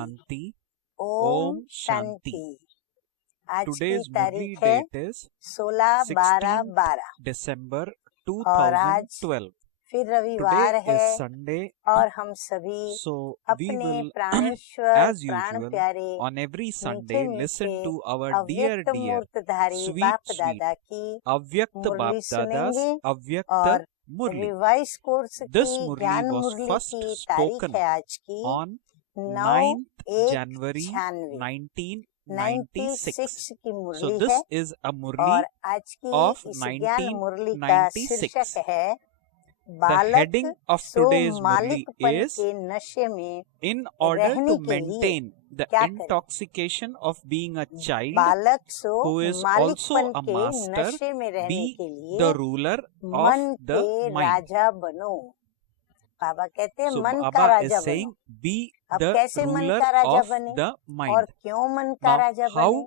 शांति। ओम शांति। आज Today's की Murli तारीख है date is 16/12/12 December और आज 2012. फिर Today रविवार is है Sunday, और हम सभी so we अपने will, प्राणेश्वर as प्राण usual, प्यारे on every मीठे Sunday listen मीठे to our dear, अव्यक्त dear, मूर्तधारी sweet, बाप sweet, दादा की Avyakt मुरली Bap Dada's सुनेंगे Avyakt और Murli. रिवाइज कोर्स This की Murli ज्ञान was मुरली first की तारीख spoken है आज की on 9 January 96 1996. की So मुरली this है is a Murli और आज की of इस ज्ञान मुरली का 1996. शीर्षक है The बालक heading of so today's Murli मालिकपन is के नशे में in order रहने to के लिए maintain the क्या करें? intoxication of being a child बालक सो who is also मालिकपन a के master, नशे में रहने be के लिए the ruler मन of the के mind. राजा बनो। बाबा कहते हैं So मन का Baba is राजा saying बनो। be अब the कैसे मन ruler का राजा of बने the और mind. क्यों मन का Now राजा how बने?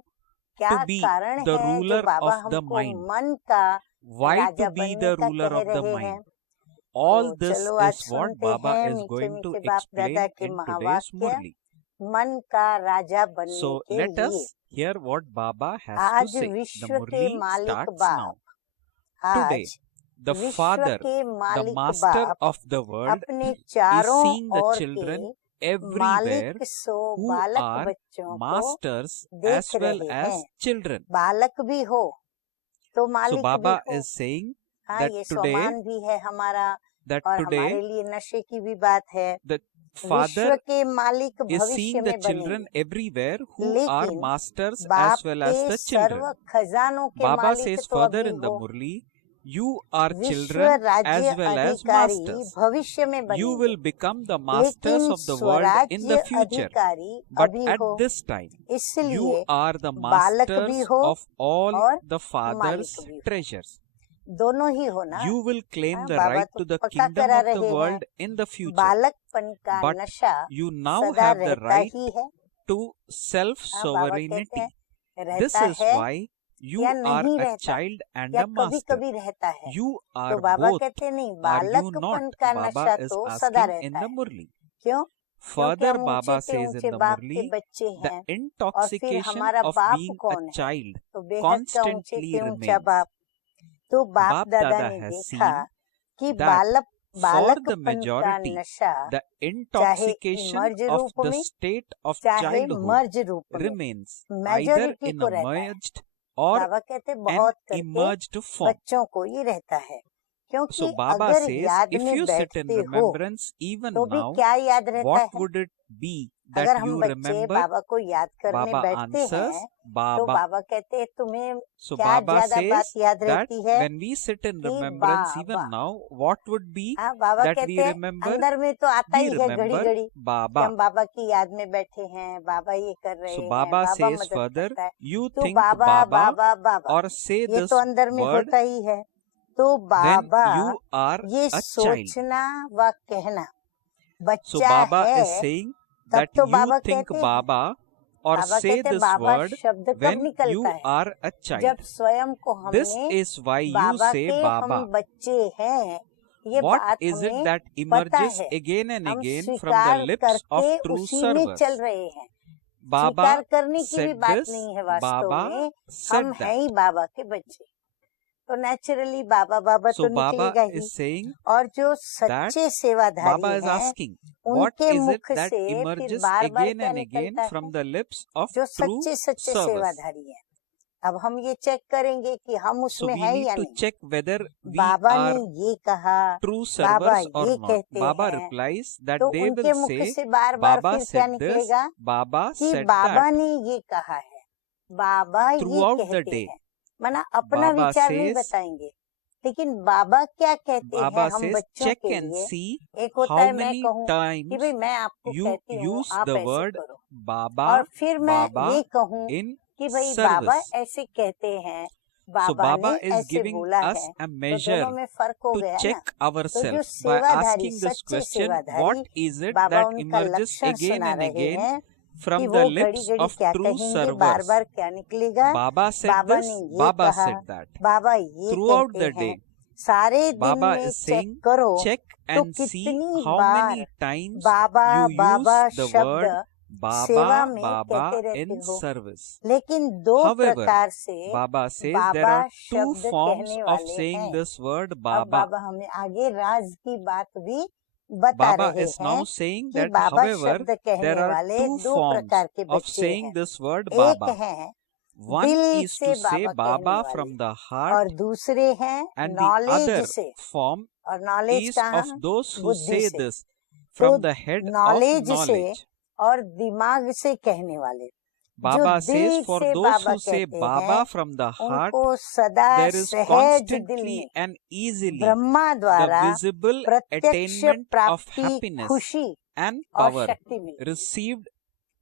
क्या to be कारण the है जो ruler बाबा of the हमको mind? मन का Why राजा to be बनने the का ruler कह of the रहे हैं? mind? All तो this चलो आज is what सुनते Baba हैं is मीठे going to मीठे बाप explain दादा के in today's महावाक्य Murli. मन का राजा बनने So के let लिए। us hear what Baba has to आज say. The विश्व के Murli मालिक starts now. बाप Today, आज the विश्व Father, के the मालिक Master बाप of the world, अपने is चारों seeing the ओर children के everywhere मालिक सो who बालक are बच्चों को masters देख as well रहे as हैं। children. बालक भी हो तो So मालिक भी Baba हो। is saying हाँ, that ये today, स्वमान भी है हमारा that और हमारे today लिए नशे की भी बात है। the विश्व Father के मालिक is भविष्य seeing the में children बनेंगे, everywhere who are लेकिन masters बाप as well as के the सर्व children. खजानों के Baba मालिक says तो further अभी in the हो। Murli, you are विश्व children राज्य as well as अधिकारी masters. भविष्य में You बनेंगे, will become the masters लेकिन of the world in the स्वराज्य future. अधिकारी But अभी at हो। this time, you इसलिए are the बालक भी masters हो of all और the Father's मालिक भी हो। treasures. दोनों ही हो ना। You will claim हाँ, the बाबा right तो to the पक्का kingdom करा of the रहे हैं। world in the future. बालकपन का But नशा you now सदा have the रहता right ही है। to हाँ, बाबा कहते self-sovereignty. हैं This रहता is है why you या are नहीं a रहता child and या a कभी master. कभी रहता है। You तो are बाबा both. कहते नहीं, Are you बालकपन not? का Baba नशा is तो सदा asking रहता in the है। Murli. क्यों? क्योंकि Further, हम Baba ऊंचे says ऊंचे in the बाप के Murli, बच्चे the हैं और फिर intoxication हमारा of बाप being a कौन है? child तो बेहद का ऊंचे constantly के ऊंचा remains. बाप। तो बाप Bap दादा Dada ने has देखा seen कि that for the बालकपन का majority, नशा the चाहे intoxication इमर्ज of रूप the में state of चाहे childhood मर्ज रूप में remains either मेजोरिटी in को a रहता है। merged or बाबा कहते an बहुत करके emerged form. बच्चों को ये रहता है, क्योंकि So Baba अगर says, याद if में you sit in बैठते हो remembrance even तो भी now, क्या याद रहता what है? would it be अगर that हम you बच्चे remember? बाबा को याद करने Baba बैठते answers, हैं तो Baba. बाबा कहते हैं तुम्हें So क्या Baba ज्यादा बात says याद that रहती है when we sit in कि remembrance Baba. even now, what would be हाँ, बाबा that we कहते हैं remember? अंदर में तो आता We ही है घड़ी remember घड़ी कि Baba. हम बाबा की याद में बैठे हैं, बाबा ये कर रहे So हैं, Baba बाबा says मदद further, करता है। you तो think Baba Baba Baba Baba or say ये this तो अंदर में word, होता ही है। तो then बाबा you are ये a child. सोचना व कहना So बच्चा Baba है, is saying तब that तो you बाबा think कहते हैं। Baba or बाबा say कहते हैं this बाबा word शब्द कब when निकलता you है? are a जब child. स्वयं को This हमने is why you Baba say के Baba. हम बच्चे हैं, ये What बात is it हमें that पता emerges है। again and हम again from the स्वीकार lips of करके true उसी में servers? चल रहे हैं। Baba स्वीकार करने की भी said बात this, नहीं है, वास्तव Baba में said हम that. हैं ही बाबा के बच्चे। तो नेचुरली बाबा बाबा So तो Baba निकलेगा ही। is saying और जो that सच्चे Baba सेवाधारी is हैं asking, what उनके is it मुख that से फिर emerges बार बार again क्या and again निकलता from है? the lips of जो true सच्चे सच्चे servers? सेवाधारी हैं। अब हम ये चेक करेंगे कि हम So उसमें we है need या to नहीं। check whether we बाबा ने are ये कहा, true बाबा servers or ये not. कहते Baba हैं, replies that तो they उनके will मुख say, से बार बार Baba फिर क्या said this, निकलेगा Baba कि said बाबा that. ने ये कहा है, बाबा ये Throughout the कहते day, हैं। माना अपना Baba विचार नहीं says, बताएंगे, लेकिन बाबा क्या कहते हैं Baba हम says, बच्चों check के and लिए। see एक होता how है मैं many कहूँ कि times भाई मैं आपको you कहती हूँ use आप the ऐसे word करो, Baba, और फिर मैं Baba ये कहूँ in कि भाई बाबा service. ऐसे कहते हैं, So बाबा ने Baba is ऐसे giving बोला us है। a तो measure दोनों में फर्क हो to गया ना। check तो जो ourselves by सेवाधारी asking this सच्चे question, सेवाधारी what is it Baba that उनका emerges लक्षण again सुना and रहे again हैं कि from वो the घड़ी lips घड़ी of क्या true कहेंगे, बार servers? बार क्या निकलेगा। Baba said बाबा this, ने ये Baba कहा, said that. बाबा ये Throughout कहते the day, हैं। सारे दिन Baba में is चेक saying, करो check तो and see कितनी how bar many times Baba you use Baba the शब्द word सेवा Baba, में Baba कहते रहते in हो, service. लेकिन दो However, प्रकार से Baba says there Baba are two शब्द forms कहने of वाले saying हैं। this word अब Baba. बाबा हमें आगे राज की बात भी बता Baba रहे is हैं now saying कि that, बाबा however, शब्द कहने there are वाले two दो forms प्रकार के of बच्चे saying हैं। this word एक Baba. है One दिल is से to say बाबा कहने Baba वाले, from the और heart, दूसरे हैं and the नॉलेज other से, form और नॉलेज is कहाँ? of those who बुद्धि say से। this तो from the head of knowledge से knowledge. और दिमाग से कहने वाले, जो Baba दिल says, for से those बाबा who say कहते Baba हैं from the heart, उनको सदा there is सहज दिल constantly में and easily ब्रह्मा the द्वारा visible प्रत्यक्ष attainment of प्राप्ति, happiness खुशी and और power शक्ति मिलती है। received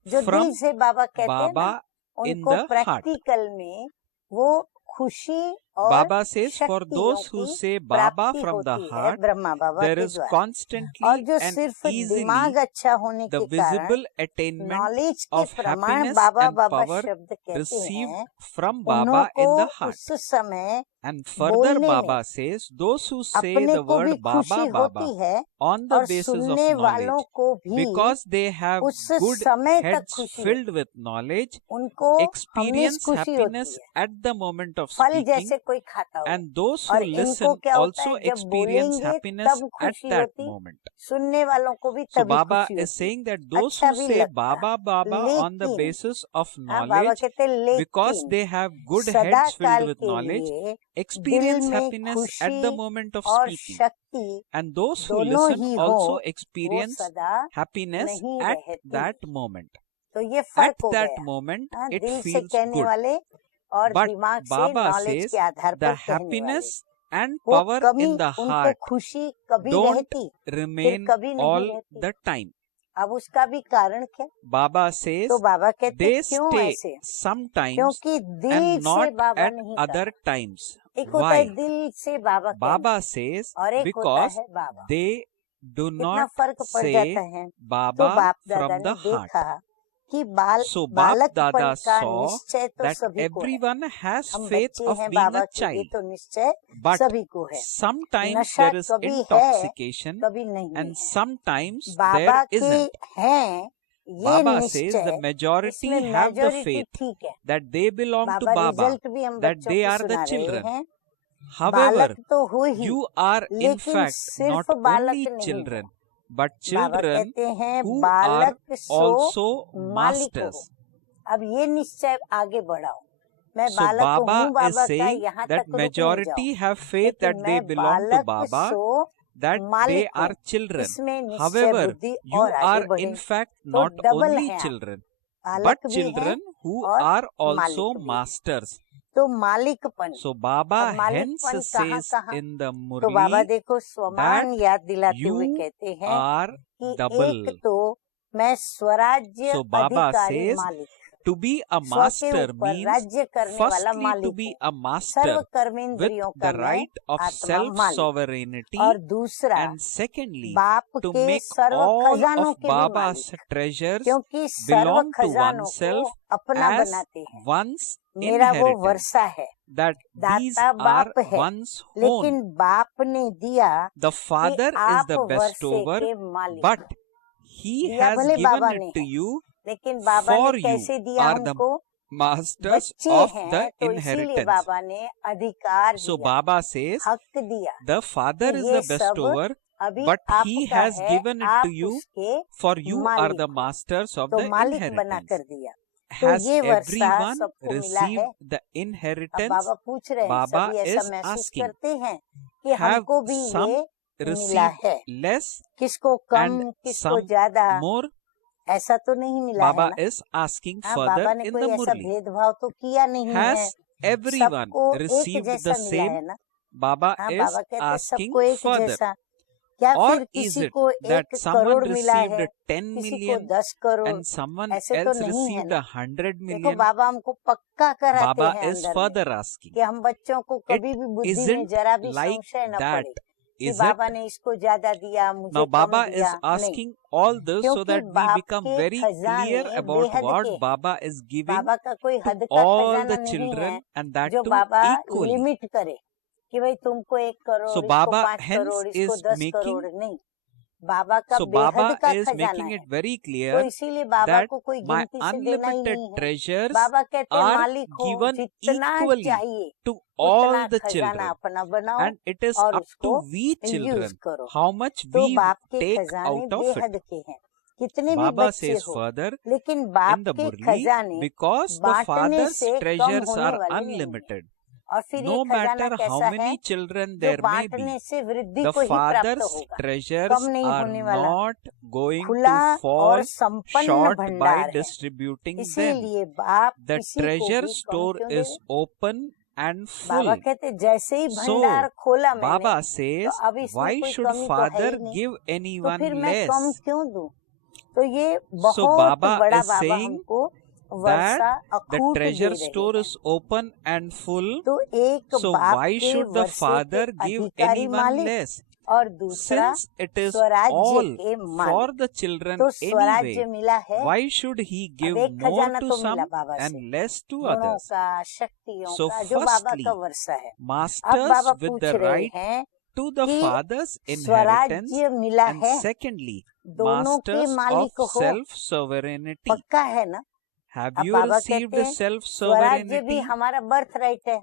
जो from दिल से बाबा कहते हैं ना, Baba in उनको the heart. प्रैक्टिकल में वो खुशी और Baba says, for शक्तियों those who की say Baba प्राप्ति from the होती है heart, ब्रह्मा बाबा there के is द्वारा। और constantly जो and सिर्फ easily दिमाग अच्छा होने the के कारण visible attainment नॉलेज के of प्रमाण happiness Baba and Baba power शब्द कहते received हैं, from Baba उन्हों in को the heart. उस समय And further, बोलने Baba में says, those who say अपने the को भी word खुशी Baba, Baba होती है on the और basis of सुनने वालों knowledge, को भी because they have उस good समय तक heads खुशी filled with knowledge, उनको हमेशा experience खुशी होती happiness है, at the moment of फल speaking, जैसे कोई खाता हो। and those who और इनको listen क्या होता also है, जब experience बोलेंगे happiness तब at खुशी that होती, moment. सुनने वालों को भी So तभी Baba खुशी is होती, saying that those अच्छा who भी say लगता। Baba, Baba on the लेकिन basis of हाँ, बाबा knowledge, कहते because लेकिन they have good सदा heads filled काल with के knowledge, लिए दिल experience में happiness at the खुशी moment of और speaking. शक्ति And those who दोनों listen ही also हो, वो experience सदा happiness नहीं at रहती। that moment. तो ये At फर्क हो that गया। moment, हाँ, it दिल से feels कहने good. वाले और But दिमाग से Baba नॉलेज says के आधार the पर कहने वाले, happiness and वो power कभी in the उनको heart खुशी कभी don't रहती, फिर remain कभी नहीं all रहती। the time. अब उसका भी कारण क्या? Baba says तो बाबा कहते they क्यों stay ऐसे? sometimes क्योंकि दिल and से not बाबा at नहीं other कहा। times. एक होता है Why? दिल से बाबा कहना, Baba says और एक होता because है बाबा। they do कितना not फर्क पड़ say जाता है। तो Baba बाप दादा from ने the heart. देखा कि So Bap बालकपन Dada का saw निश्चय तो that सभी को है। everyone has हम faith बच्चे of हैं being बाबा a के, ये child, तो निश्चय but सभी को है। sometimes नशा there is कभी है, intoxication कभी नहीं and है। sometimes बाबा there के isn't. हैं ये Baba says the निश्चय, majority इसमें have the मेजोरिटी faith ठीक है। that they belong to Baba Baba, result भी हम that बच्चों they को are the सुना रहे children. हैं। However, बालक तो हो ही, you are in लेकिन fact सिर्फ not बालक only नहीं children, हो। but बाबा children कहते हैं who are बालक सो also मालिक हो। masters. अब ये निश्चय आगे बढ़ाओ, मैं So बालक हूँ Baba is बाबा का, saying यहाँ that तक रुक नहीं majority जाओ, have faith लेकिन that they मैं belong to बालक Baba, सो that they मालिक are हूँ। children. इसमें निश्चय However, बुद्धि you और आगे are बढ़े in fact तो not डबल only है आप, children, बालक but भी हैं children who और are also मालिक भी। masters. तो मालिकपन, So Baba अब hence मालिकपन कहाँ says कहाँ? in the तो बाबा Murli देखो स्वमान याद दिलाते हुए you कहते हैं are कि double. एक तो मैं स्वराज्य So Baba अधिकारी says मालिक, to be a स्व के master ऊपर means राज्य करने वाला firstly to मालिक be हूँ, a सर्व master with कर्मेंद्रियों का the मैं right of आत्मा मालिक, self-sovereignty, और दूसरा and secondly बाप to के make सर्व all खजानों of के भी Baba's मालिक, treasures क्योंकि सर्व belong to खजानों को oneself अपना as बनाते हैं। one's मेरा वो inheritance, वर्षा है, that these दाता are बाप है, one's own. लेकिन बाप ने दिया The कि Father is आप the वर्षे bestower, के मालिक but हो। He दिया has भले given बाबा it ने to है, you, लेकिन बाबा for ने you कैसे दिया are the हमको? masters बच्चे of हैं the तो इसीलिए inheritance. बाबा ने अधिकार So दिया, Baba says हक दिया the Father कि is ये the सब bestower, अभी but He आपका has है, given it आप to you, उसके for you are मालिक the हो। masters of तो the मालिक बना inheritance. कर दिया, तो Has ये वर्षा everyone सबको मिला received है। the अब inheritance? बाबा पूछ रहे हैं, Baba सभी ऐसा is महसूस asking, करते हैं कि have हमको भी some ये मिला received है, less किसको कम and किसको some ज्यादा, more? ऐसा तो नहीं मिला है Baba ना? is asking हाँ, further बाबा ने in कोई the ऐसा Murli. भेदभाव तो किया नहीं है, Has everyone सबको एक received the जैसा मिला same? है ना? Baba हाँ, is बाबा कहते हैं asking सबको एक further. जैसा, क्या Or फिर is किसी it को that 1 someone करोड़ मिला received है, 10 किसी को million 10 करोड़, and someone ऐसे तो else नहीं है received ना? 100 देखो million? बाबा हमको पक्का कराते Baba हैं is अंदर में further asking, कि हम बच्चों को it कभी भी बुद्धि में isn't जरा भी like संशय न that, पड़े कि is it? बाबा ने इसको ज्यादा दिया, मुझे Now कम Baba is दिया, नहीं, asking all this so क्योंकि that we बाप become के very clear खजाने about बेहद what के हैं। Baba is giving बाबा का कोई to हद का all खजाना the नहीं है children, and that जो too बाबा equally. लिमिट करे कि भाई तुमको 1 करोड़, So इसको Baba 5 hence करोड़, इसको is 10 making करोड़, नहीं। बाबा का So बेहद Baba का is खजाना making है, it very तो clear इसीलिए बाबा that को कोई my गिनती से देना ही unlimited नहीं है। treasures बाबा कहते हैं are मालिक हो, given जितना equally चाहिए to उतना all the खजाना children, अपना बनाओ and it is और up to उसको we यूज children करो। how much तो we बाप के take खजाने out of it. बेहद के हैं, कितने भी Baba बच्चे says हो, further लेकिन in बाप the के Murli, खजाने because the बांटने Father's से कम treasures होने are वाले नहीं हैं। unlimited, और फिर ये no खजाना matter how कैसा है many children जो there may be, बांटने से वृद्धि the को ही प्राप्त Father's होगा, treasures कम नहीं are होने वाला, not going खुला to और fall संपन्न short by भंडार है। distributing them. इसीलिए बाप The किसी को treasure भी कम store क्यों is देवे? open and Baba full. कहते जैसे ही So, भंडार खोला मैंने, Baba तो says, अब इसमें why कोई should कमी तो है Father ही नहीं, give तो anyone फिर मैं कम less? क्यों दूं? तो ये So बहुत Baba बड़ा is बाबा saying हमको that Varsha the अखूट they treasure रहे store हैं। is open and full. तो एक So बाप why के should the वर्षे के Father give अधिकारी anyone मालिक less? और दूसरा Since it is स्वराज्य all के for मालिक। the children तो स्वराज्य anyway, मिला है, why should he अब give एक more खजाना to तो some मिला बाबा से, and less to गुणों others? का, शक्तियों So का, जो बाबा firstly, का वर्षा है। अब masters बाबा with पूछ the रहे right हैं to the कि Father's inheritance, स्वराज्य मिला and है, secondly, दोनों के masters of मालिक हो, self-sovereignty. पक्का है ना? Have अब you बाबा received कहते हैं स्वराज्य भी self-sovereignty? हमारा बर्थ राइट है।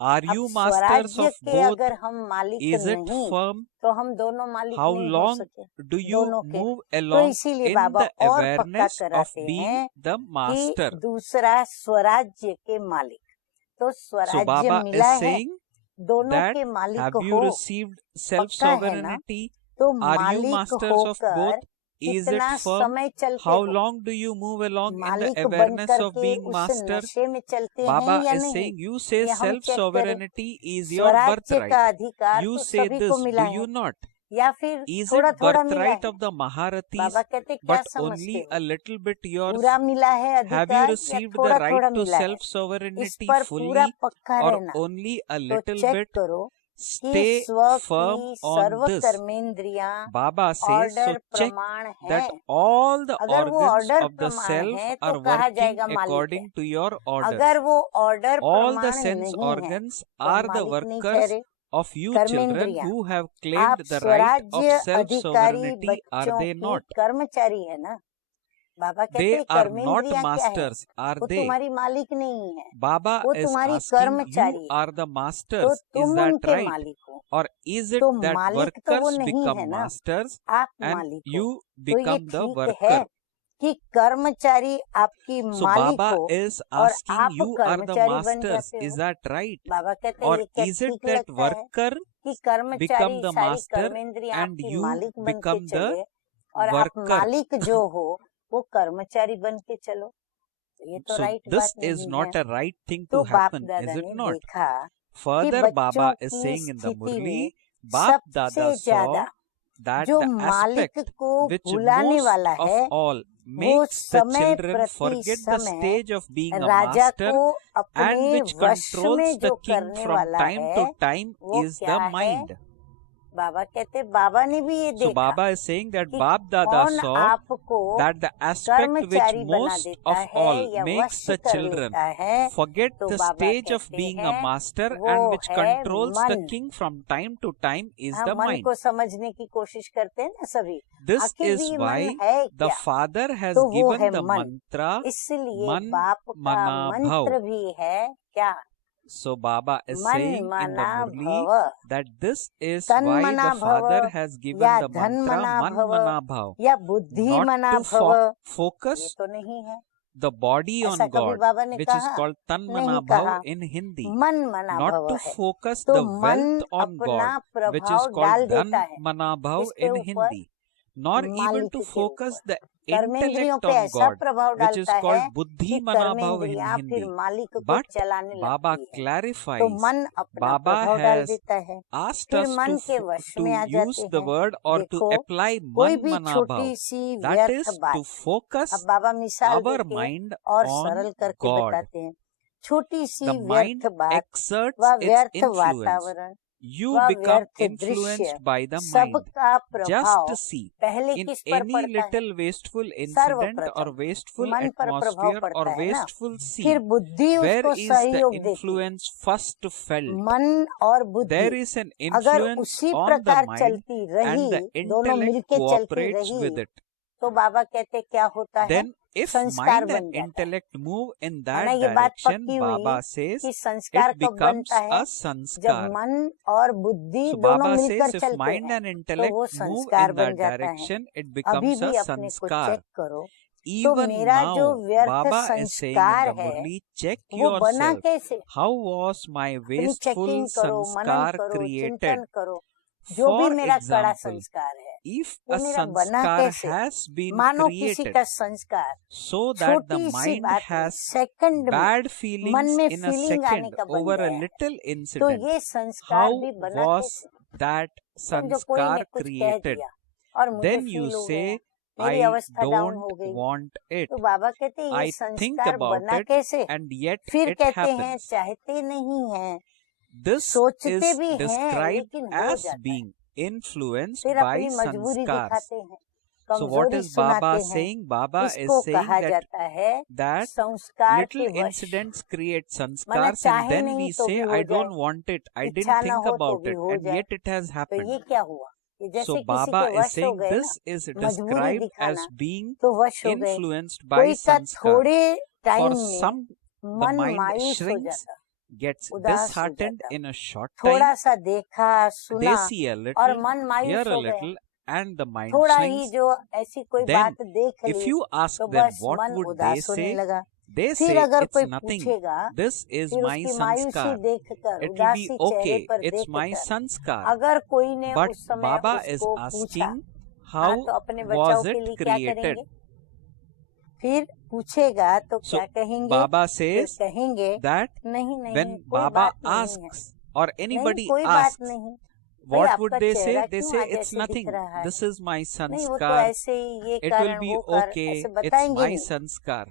Are अब you masters स्वराज्य of के both? अगर हम मालिक Is it नहीं, firm? तो हम दोनों मालिक How नहीं हो long सके do you दोनों के। move तो along इसीलिए in बाबा the और पक्का awareness of कराते being हैं the master? कि दूसरा स्वराज्य के मालिक। तो So स्वराज्य Baba is मिला है, saying दोनों that के मालिक have you हो, received पक्का है ना? self-sovereignty? तो Are you मालिक masters of होकर both? Is it कितना firm? समय चलते How हो? long do you move along in the मालिक awareness बनकर of के being उस master? नशे में चलते Baba हैं या is नहीं? saying you say ये हम चेक करें। self-sovereignty is your स्वराज्य birthright. का अधिकार You तो say सभी this, को मिला do है, you not? या फिर Is थोड़ा it थोड़ा मिला birthright है? of the Maharathis, बाबा कहते क्या but समझते only हो? a little bit yours? पूरा मिला है Have you अधिकार या received the थोड़ा right थोड़ा to मिला है? इस self-sovereignty पर पूरा fully पक्का or रहना। only a तो little चेक bit? करो कि Stay स्व firm की on सर्व this. कर्मेंद्रियां Baba says, so order check प्रमाण है। that all the अगर वो organs ऑर्डर of the प्रमाण self है तो are कहा working जाएगा मालिक है। according to your orders. अगर वो ऑर्डर All the प्रमाण sense नहीं है organs तो are हम the मालिक नहीं workers ठहरे। of you children कर्मेंद्रियां, who have आप claimed the right of स्वराज्य अधिकारी self-sovereignty, are बच्चों they की not? कर्मचारी है ना? बाबा कहते They हैं are not कर्मेंद्रियां क्या है? masters, are वो they? तुम्हारी मालिक नहीं है, Baba वो is तुम्हारी asking, you कर्मचारी है, are the तो masters, is तुम that उनके right? मालिक हो। Or is it तो that मालिक तो वो workers नहीं become है ना, masters आप and मालिक हो। you तो ये become the ठीक है worker? कि कर्मचारी आपकी So मालिक Baba हो is और asking, आप you are the कर्मचारी बन masters, जाते is हो। that right? बाबा कहते हैं Or ये क्या is it ठीक that लगता है worker कि become कर्मचारी the सारी master कर्मेंद्रियां and आपकी you मालिक बन के become the चले और आप worker? मालिक जो हो वो कर्मचारी बन के चलो? तो ये तो So राइट this बात is नहीं not है। a right thing तो to बाप happen, is दादा it ने not? देखा कि Further, बच्चों Baba is की saying in the स्थिति Murli, में Bap सबसे Dada saw ज्यादा that जो the मालिक aspect को which भुलाने most वाला of है all वो makes the समय children प्रति forget the समय stage of being a Raja master को and अपने which वश controls में the जो king करने from वाला time है to time वो is क्या the है? mind. बाबा कहते बाबा ने भी ये So देखा Baba is saying that कि Bap Dada कौन saw आपको that the aspect which कर्मचारी बना most देता of है all या makes वश the कर children लेता है। forget तो the बाबा stage of कहते being a हैं master वो and which है controls the मन। king from time to time is हाँ, the मन mind. को समझने की कोशिश करते हैं ना सभी। This आखिर is भी ये why मन है the क्या? father has तो वो है given the मन। mantra इसलिए Man बाप का Mana मंत्र Bhav. भी है क्या? So Baba is मन saying in the मना Murli भव, that this is तन why मना the father भव has given या the धन mantra मना Man भव Mana Bhav, या बुद्धि not मना to भव, ये focus तो नहीं है। the body ऐसा on कभी God, बाबा ने which is कहा? called Tan Mana नहीं Bhav कहा। in Hindi, मन मना not भव to है focus तो the मन wealth on अपना God, which is प्रभाव called डाल Dhan देता है Mana Bhav किसके in ऊपर? Hindi, nor even मालिक to के focus ऊपर। the कर्मेंद्रियों intellect पे on ऐसा God, प्रभाव which is डालता called है Buddhi कि Mana Bhav in कर्मेंद्रियां फिर Hindi. मालिक को But चलाने Baba लगती है, तो clarifies, मन अपना Baba प्रभाव डाल has देता है, asked फिर us मन के वश में आ to use जाते the हैं। word or to देखो apply कोई Man भी Mana छोटी Bhav, सी that व्यर्थ is बात, to focus अब बाबा मिसाल our देके mind और on सरल करके God. बताते हैं। छोटी सी The mind व्यर्थ बात exerts व its व्यर्थ influence. वातावरण you वह become व्यर्थ influenced दृश्य by the mind. सबका प्रभाव Just see, पहले in किस पर any पड़ता है? little wasteful incident or सर्वप्रथम wasteful मन पर प्रभाव atmosphere or पड़ता है ना, wasteful फिर scene, बुद्धि where उसको is the सहयोग देती है। influence first felt? मन और There बुद्धि is an अगर influence उसी on the प्रकार mind चलती and रही, the दोनों intellect मिलके चलती cooperates रही, with it. तो बाबा कहते क्या होता है? Then if संस्कार mind बन and जाता है। intellect move in है that ना, ये बात direction, पक्की हुई Baba says, कि संस्कार it कब becomes बनता है? a जब sanskar. मन और बुद्धि So दोनों Baba मिलकर says if चलते mind हैं and तो intellect वो move संस्कार in बन that जाता है। direction, it अभी becomes भी a अपने को sanskar. चेक करो, तो Even मेरा जो now, व्यर्थ Baba is saying in संस्कार the है Murli, check वो बना yourself. कैसे? How was my अपनी wasteful चेकिंग करो, मनन sanskar करो, created? चिंतन करो। जो भी For मेरा कड़ा example, संस्कार है if वो a मेरा बना sanskar कैसे? has been मानो किसी created का संस्कार so that the छोटी सी mind बात में, has सेकंड में bad मन feelings में in a फीलिंग आने second का बन over a गया है, little तो incident, ये संस्कार how भी बना was कैसे? that समझो कोई ने sanskar कुछ कह created? दिया और मुझे Then you फील हो say, गया, मेरी I अवस्था डाउन हो don't गई, want it. तो बाबा कहते हैं ये I think संस्कार about बना it कैसे? and yet फिर it कहते हैं happens. चाहते नहीं हैं, This सोचते is भी हैं described लेकिन हो as जाता है, being influenced फिर by अपनी मजबूरी sanskars. दिखाते हैं, So what कमजोरी is Baba सुनाते हैं। saying? Baba is इसको saying कहा that जाता है that संस्कार little के वश। incidents create मतलब sanskars, and चाहे then नहीं we तो say, भी हो I जाए, don't want it, I didn't इच्छा न think हो तो about भी it, हो and जाए, yet it has तो happened. ये क्या हुआ? ये जैसे So किसी Baba के is वश हो saying गए ना, this is मजबूरी described दिखाना, as being तो वश हो गए। influenced by कोई का sanskar. थोड़े For टाइम में some, the मन mind मायूस हो shrinks, जाता, gets उदास हो disheartened जाता, in a short थोड़ा time. सा देखा They सुना see a और little, मन hear मायूस a हो गए, little, and the mind थोड़ा ही shrinks. जो ऐसी कोई Then, बात देख if ली you ask तो them बस what मन would they उदास होने say, लगा। they फिर say अगर it's कोई nothing. पूछेगा, This is फिर my उसकी मायूसी sanskar. देखकर, It will be उदासी चेहरे okay. पर It's my देखकर, sanskar. अगर कोई ने But उस समय Baba is उसको पूछा, asking, हाँ how तो अपने बचाव was के it लिए क्या created? करेंगे? फिर पूछेगा तो So क्या कहेंगे? Baba फिर says कहेंगे that नहीं नहीं when कोई Baba बात नहीं है, asks or नहीं anybody कोई बात asks, नहीं, भाई what would आपका they चेहरा say? They क्यों say आज it's ऐसे दिख nothing. रहा है? This is my नहीं वो तो sanskar. ऐसे ही ये It will कारण be वो कारण okay. ऐसे It's बताएंगे my नहीं, sanskar.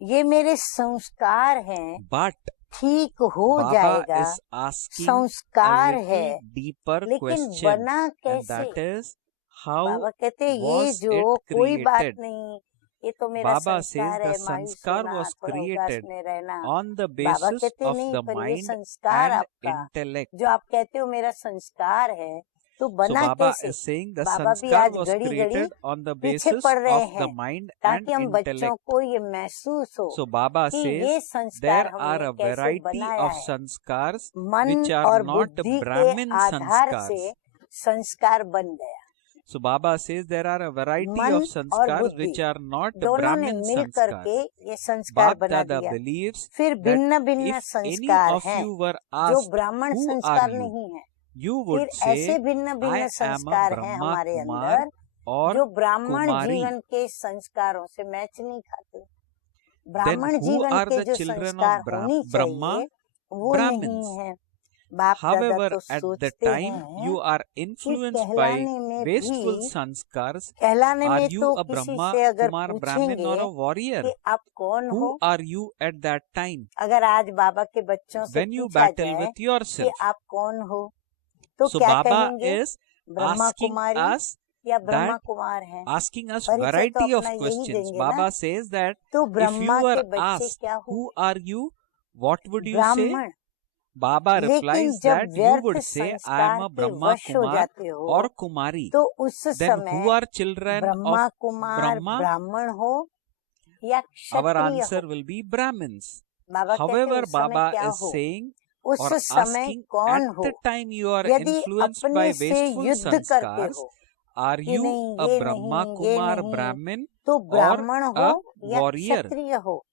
ये मेरे संस्कार हैं, But ठीक हो Baba जाएगा, is asking संस्कार a है, little deeper लेकिन question, बना and कैसे? that is how बाबा कहते हैं ये was जो it कोई बात created? नहीं, ये तो मेरा Baba says संस्कार the है, मायूस sanskar होना, was थोड़ा उदास created में रहना। on the बाबा basis कहते of नहीं, the पर ये mind संस्कार and आपका intellect. जो आप कहते हो मेरा संस्कार है, तो So बना Baba कैसे? is saying the बाबा भी sanskar आज was घड़ी घड़ी created on the पीछे basis पड़ रहे of the हैं mind and ताकि हम बच्चों intellect. को ये महसूस हो So Baba कि ये says संस्कार there are हमने a कैसे variety बनाया of है। sanskars मन which are और not बुद्धि के Brahmin आधार sanskars. से संस्कार बन गया। So Baba says there are a variety मन of और sanskars बुद्धि which are not दोनों ने Brahmin मिल करके sanskars. ये संस्कार Bap बना Dada दिया। believes फिर that भिन्न भिन्न if any संस्कार of हैं you were जो asked, ब्राह्मण who संस्कार are you? नहीं है, You फिर would ऐसे say, भिन्न I भिन्न am a संस्कार हैं Brahma हमारे Kumar अंदर or जो ब्राह्मण Kumari. जीवन के संस्कारों से मैच नहीं खाते। Then ब्राह्मण who जीवन are के the जो children संस्कार of होनी Brahma? चाहिए वो Brahmins. नहीं है। बाप दादा However, तो at the सोचते time हैं you are कि influenced by कहलाने में wasteful भी, sanskars. कहलाने Are में you तो a किसी Brahma, से अगर Kumar, Brahmin or पूछेंगे a warrior? कि आप कौन हो, Who are you at that time? अगर आज बाबा के बच्चों से When you पूछा battle जाए with कि yourself. आप कौन हो, तो So क्या Baba कहेंगे? is Brahma asking Kumari us या ब्रह्मा that कुमार हैं। asking us परिचय तो variety of अपना यही questions. देंगे ना। Baba says that तो if you ब्रह्मा were के बच्चे asked, क्या who हुए? are you? What would you say? ब्राह्मण। Baba लेकिन replies जब that you व्यर्थ would say, I am संस्कार a के Brahma वश हो Kumar जाते हो or Kumari. तो उस Then who समय are children Brahma of Kumar Brahma? ब्राह्मण हो या Our क्षत्रिय answer हो। will be Brahmins. बाबा कहते However, उस समय Baba क्या is हो, saying उस or समय asking कौन at हो। the time you are यदि influenced by अपने से wasteful युद्ध करते sanskars, हो are कि you नहीं a ये Brahma नहीं ये Kumar नहीं, Brahmin तो or ब्राह्मण हो a या warrior? क्षत्रिय हो।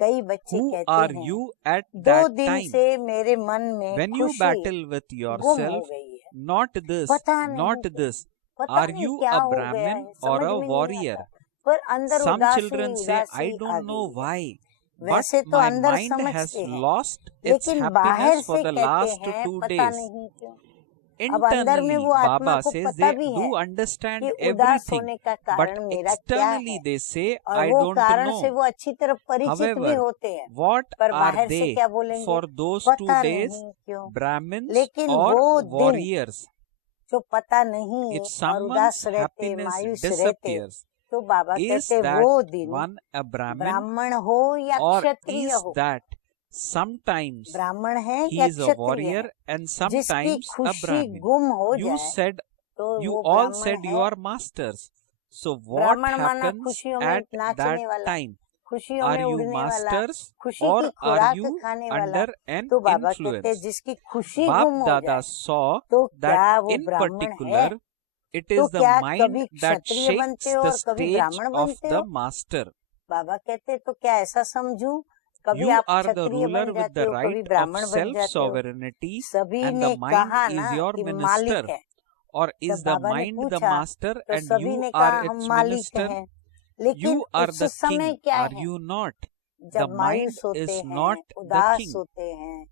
कई बच्चे Who कहते are हैं you at 2 that दिन time? से मेरे मन में When you खुशी battle with गुम हो yourself, गई है, not this, पता not नहीं this. पता Are नहीं you क्या a हो गया Brahmin है, or समझ a में नहीं warrior? आता, पर अंदर Some उदासी children say, I उदासी आ don't know गई है। why, but वैसे तो my अंदर mind has समझते हैं, lost its लेकिन बाहर happiness for से the कहते last हैं 2 पता days. नहीं क्यों। अब अंदर में internally, वो आत्मा Baba को says पता they भी है do understand कि उदास everything, होने का but कारण मेरा क्या externally है, they say, और I वो don't कारण से know. वो अच्छी तरह परिचित भी However, होते हैं, what पर are बाहर से they क्या बोलेंगे, for those 2 पता days? नहीं क्यों। Brahmins लेकिन or वो दिन warriors? जो पता नहीं If और someone's उदास रहते, happiness मायूस रहते, disappears, तो बाबा is कहते that वो दिन one a Brahmin, ब्राह्मण हो या or क्षत्रिय is हो, that sometimes ब्राह्मण है he या is a क्षत्रिय है, warrior and जिसकी sometimes a खुशी Brahmin? गुम हो You जाए said, तो you वो all ब्राह्मण said you है। are masters. So what ब्राह्मण माना happens खुशियों में at that नाचने वाला, time? खुशियों Are में you उड़ने वाला, masters खुशी or की are खुराक you खाने वाला। under an तो बाबा कहते हैं influence? जिसकी खुशी Bap गुम हो Dada जाए saw तो क्या that वो in ब्राह्मण है? particular it तो is the क्या mind कभी that क्षत्रिय बनते shakes हो the और कभी stage ब्राह्मण of बनते the हो? master. बाबा कहते तो क्या ऐसा समझूं, कभी You आप are the क्षत्रिय ruler बन with जाते the हो, कभी right of ब्राह्मण बन जाते हो। self-sovereignty, सभी and ने the mind कहा is ना your कि minister. मालिक है। Or जब is the बाबा ने mind the पूछा master तो and सभी you ने are कहा हम its मालिक minister? हैं, लेकिन You are उस the समय king, क्या are है, you not? The जब mind मायूस होते is हैं, not the उदास king. होते हैं,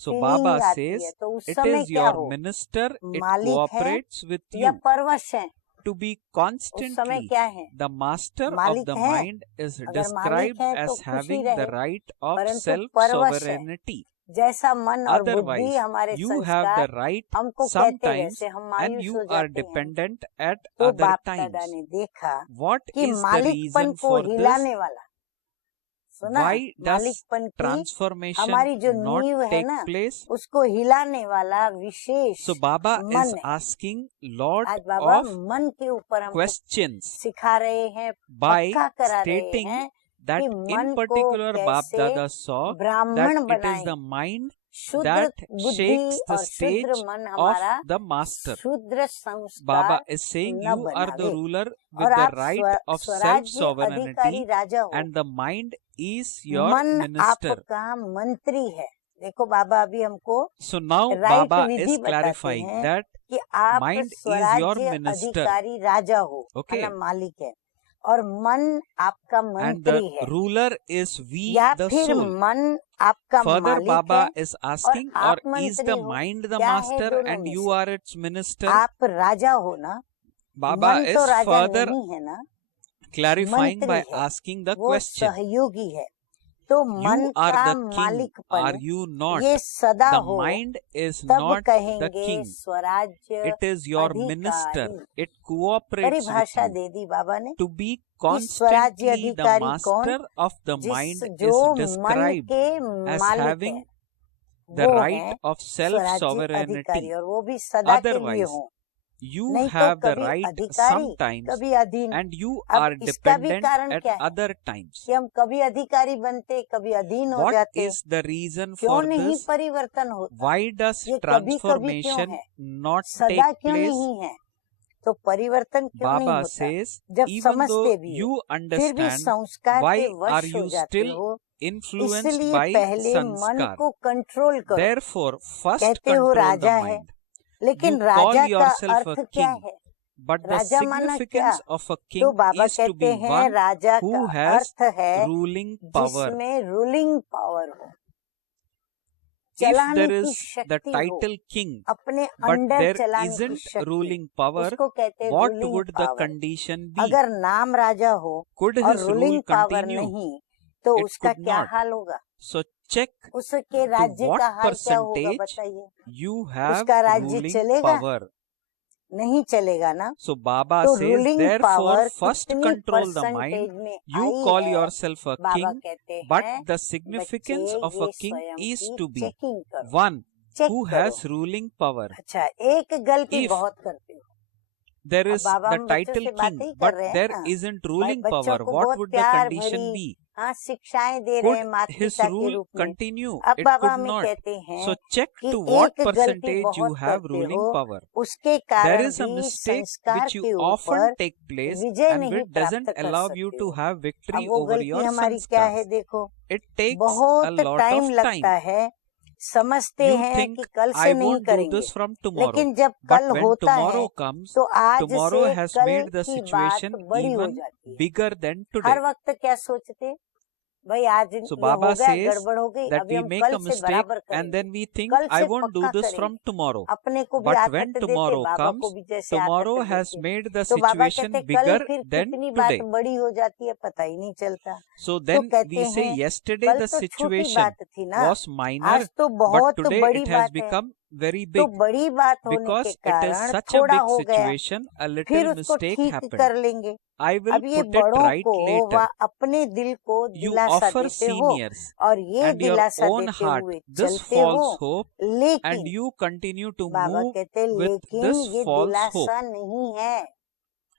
So Baba फीलिंग आती है, says, तो उस it समय is क्या your हो, minister, it मालिक है cooperates with या you. परवश है? To be उस समय constantly क्या है, the master of मालिक the है। mind is अगर मालिक described है तो as खुशी having रहे, the right of परंतु परवश है। self-sovereignty. जैसा मन और बुद्धि, Otherwise, हमारे you have the संस्कार right हमको कहते sometimes वैसे हम and मायूस you हो are जाते हैं। dependent at तो other बाप दादा times. ने देखा What कि is the मालिकपन reason को for this? हिलाने वाला, सुना, Why does मालिकपन की transformation हमारी जो not नींव है take ना, place? उसको हिलाने वाला विशेष So Baba मन is है। asking lot आज बाबा of मन के ऊपर हमको questions सिखा रहे हैं, by पक्का करा रहे stating हैं that कि in मन को particular Bap कैसे Dada saw that ब्राह्मण it is बनाएं। the mind शुद्र that बुद्धि shakes the और शुद्र stage मन of हमारा the master. शुद्र Baba संस्कार is saying न you are the बनावे। ruler और with the आप right of स्वराज्य अधिकारी self-sovereignty राजा हो, and the mind is your मन minister. आपका मंत्री है। देखो बाबा अभी हमको So now right Baba Vidhi is बताते clarifying हैं that कि आप mind is your स्वराज्य minister. अधिकारी राजा हो, Okay. है ना, मालिक है, और मन आपका And the मंत्री है, ruler is we या the फिर soul. मन आपका Further मालिक Baba है is asking, और or आप is मंत्री the हो। mind the क्या है master दोनों and में you से? are its minister? आप राजा हो ना, Baba मन is तो राजा further नहीं है ना, clarifying मंत्री by है, asking the वो question, सहयोगी है। तो मन you are का the king, are मालिकपन you not? ये सदा The हो, mind is तब not the कहेंगे king. स्वराज्य It is your minister. अधिकारी। It cooperates with परिभाषा you. दे दी बाबा ने To be कि स्वराज्य constantly the अधिकारी कौन, master of the mind जिस is जो मन described के as मालिक having है, the वो right है of स्वराज्य self-sovereignty. अधिकारी, और वो भी सदा के लिए Otherwise, हो, you नहीं तो have the कभी right अधिकारी sometimes कभी अधीन। and you अब are इसका भी dependent कारण at क्या है other times. कि हम कभी अधिकारी बनते, कभी अधीन हो What जाते, is the reason क्यों for नहीं this? परिवर्तन होता, Why does ये कभी कभी क्यों transformation है, not सदा take क्यों place? नहीं है, तो परिवर्तन क्यों नहीं Baba होता? says, जब even समझते though भी you हो, फिर भी understand, संस्कार why के are वश हो you जाते still हो, influenced इसलिए by पहले मन sanskar? को कंट्रोल करो। Therefore, first कहते हो control the राजा है, mind. लेकिन You call राजा का yourself a अर्थ क्या king, है? but the राजा माना क्या? significance of a तो king बाबा is to कहते be हैं one राजा who का has अर्थ है ruling power. जिसमें रूलिंग पावर हो, If चलाने there की is the शक्ति हो, title king, अपने but अंडर there चलाने की isn't शक्ति, ruling power, उसको कहते हैं what ruling would the power. condition be? अगर नाम राजा हो Could और his ruling rule power continue? नहीं, तो It उसका could क्या not. हाल होगा? So check उसके to राज्य what का हाल क्या होगा percentage बताइए? you have उसका राज्य ruling चलेगा? power. नहीं चलेगा ना। So Baba तो says, ruling therefore, power first कितनी control the mind. परसेंटेज में You आई call है, yourself a बाबा king, कहते but हैं the significance बच्चे of a ये king स्वयं is की to be चेकिंग करो, one चेक who करो। has ruling power. अच्छा, एक गलती If बहुत करते हो। there अब is बाबा the हम बच्चों title से बातें king, ही कर but रहे हैं there ना, isn't भाई ruling बच्चों power, को what बहुत would the प्यार condition भरी be? हाँ शिक्षाएं दे रहे Could हैं माता his पिता के rule रूप में। continue? अब It बाबा could हमें not. कहते हैं So check कि to what एक गलती percentage you बहुत have करते ruling हो, power. उसके There कारण is a भी mistake संस्कार which के you often ऊपर take place विजय and नहीं which doesn't प्राप्त कर allow you सकते to हो। have अब victory वो over गलती your हमारी क्या है? sanskars. देखो, It takes a बहुत lot टाइम of लगता time. है, समझते You हैं think कि कल I से नहीं won't do करेंगे, this from tomorrow. लेकिन जब But कल when होता है tomorrow comes, तो आज tomorrow से has कल made the की बात situation बड़ी हो even जाती है। bigger than हर today. वक्त क्या सोचते भाई आज So ये Baba हो गया, says गड़बड़ हो गई, that अभी we हम make कल a से mistake बराबर and करेंगे, then we think कल I से won't do पक्का this करेंगे। from tomorrow. अपने को भी But आदत when देते, tomorrow बाबा को comes, भी जैसे tomorrow आदत has देते, made the तो बाबा situation कहते कल bigger फिर than कितनी बात today. बड़ी हो जाती है पता ही नहीं चलता। So तो then कहते we say हैं yesterday कल the तो छोटी situation बात थी ना, was minor, आज तो but बहुत today बड़ी it has बात है। become very तो big. बड़ी बात होने के Because it is कारण such a थोड़ा big हो गया, situation, a फिर little उसको mistake ठीक happened. कर लेंगे। I will अब ये put it बड़ों right को later. व अपने दिल को You दिलासा offer देते हो seniors और ये and your दिलासा own देते heart हुए this चलते हो, false hope, and लेकिन you continue to Baba move कहते with लेकिन this ये false दिलासा hope. नहीं है।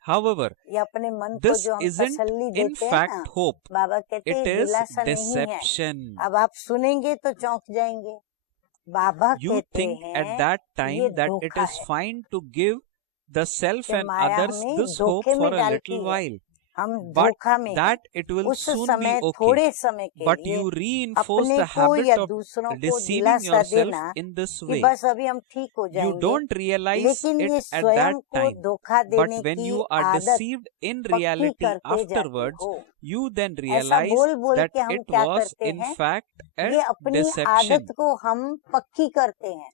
However, ये अपने मन को this जो हम isn't तसल्ली in देते हैं ना, fact hope. बाबा कहते It ये is दिलासा नहीं है। deception. अब आप सुनेंगे तो चौंक जाएंगे। बाबा You कहते think at हैं that ये time that it धोखा is है, fine to give the self कि and माया others हमें this hope धोखे for में a डालती little है, while, हम but धोखा में हैं। that it will उस soon be समय okay. थोड़े समय के But लिए you reinforce अपने the को habit या of दूसरों को deceiving दिलासा yourself देना in this कि way. बस अभी हम ठीक हो You जाएंगे, don't realize लेकिन ये it at स्वयं that को time. धोखा But देने when की you are आदत deceived in पक्की reality करते जाते afterwards, हो। you then ऐसा realize बोल बोल that के हम it क्या was करते in हैं, fact ये a अपनी deception. आदत को हम पक्की करते हैं।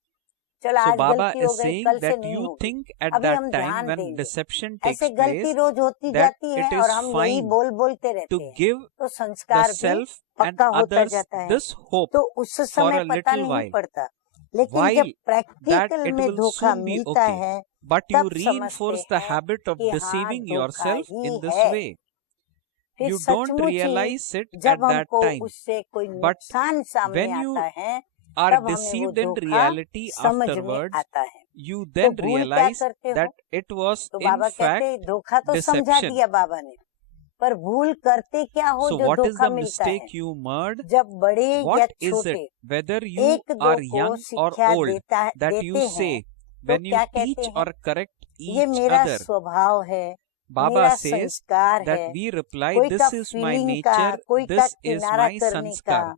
चलो So आज Baba गलती हो is गई, saying कल से that नहीं you होगी, think at अभी that हम time ध्यान when देंगे। deception takes ऐसे गलती place रोज होती that जाती it है और is हम यही fine बोलते to रहते हैं, give तो the संस्कार भी self and पक्का होता others जाता है। this hope तो उस for समय a पता little नहीं while, पड़ता, लेकिन while जब that प्रैक्टिकल it में will धोखा soon be मिलता okay. है But you तब reinforce समझते the हैं habit of कि हाँ deceiving धोखा yourself ही in this है। way. फिर You don't सचमुच ही realize it at जब that हमको time. उससे कोई But नुकसान सामने when you आता है are तब हमें वो deceived in धोखा reality समझ में afterwards, आता है। you तो then भूल क्या realize करते हो? that it was तो in बाबा कहते fact धोखा तो समझा deception. दिया बाबा ने, पर भूल करते क्या हो So जो what is धोखा the मिलता है? mistake you made? जब बड़े या What is छोटे it, whether you एक दो are को young or शिक्षा old, that you देते say हैं, तो when you क्या कहते teach हैं? or correct ये each मेरा other? स्वभाव है, Baba मेरा says संस्कार that है। we reply, कोई this का is my फीलिंग का, nature, कोई का this is किनारा my करने का, sanskar.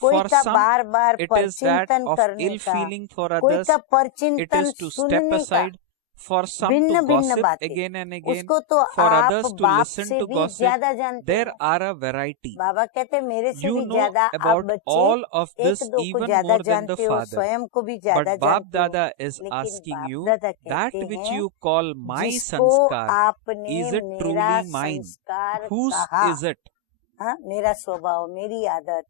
कोई For का some, bar bar it is that परचिंतन of करने ill का, feeling, for कोई others का it परचिंतन is to step सुनने का, aside, for some to भिन्न भिन्न gossip बातें। again and again, उसको तो for आप others to बाप listen से to भी gossip. ज्यादा जानते There हैं। are a variety. बाबा कहते हैं मेरे से You भी know ज्यादा आप about बच्चे all of एक this दो को even ज्यादा more than the जानते हो, father. स्वयं को भी ज्यादा But Bab जानते हो। Dada is लेकिन asking बाप you, दादा that कहते which हैं you call my जिसको sanskar, आपने is it मेरा truly mine? संस्कार Whose कहा, is it? हाँ, मेरा स्वभाव, मेरी आदत,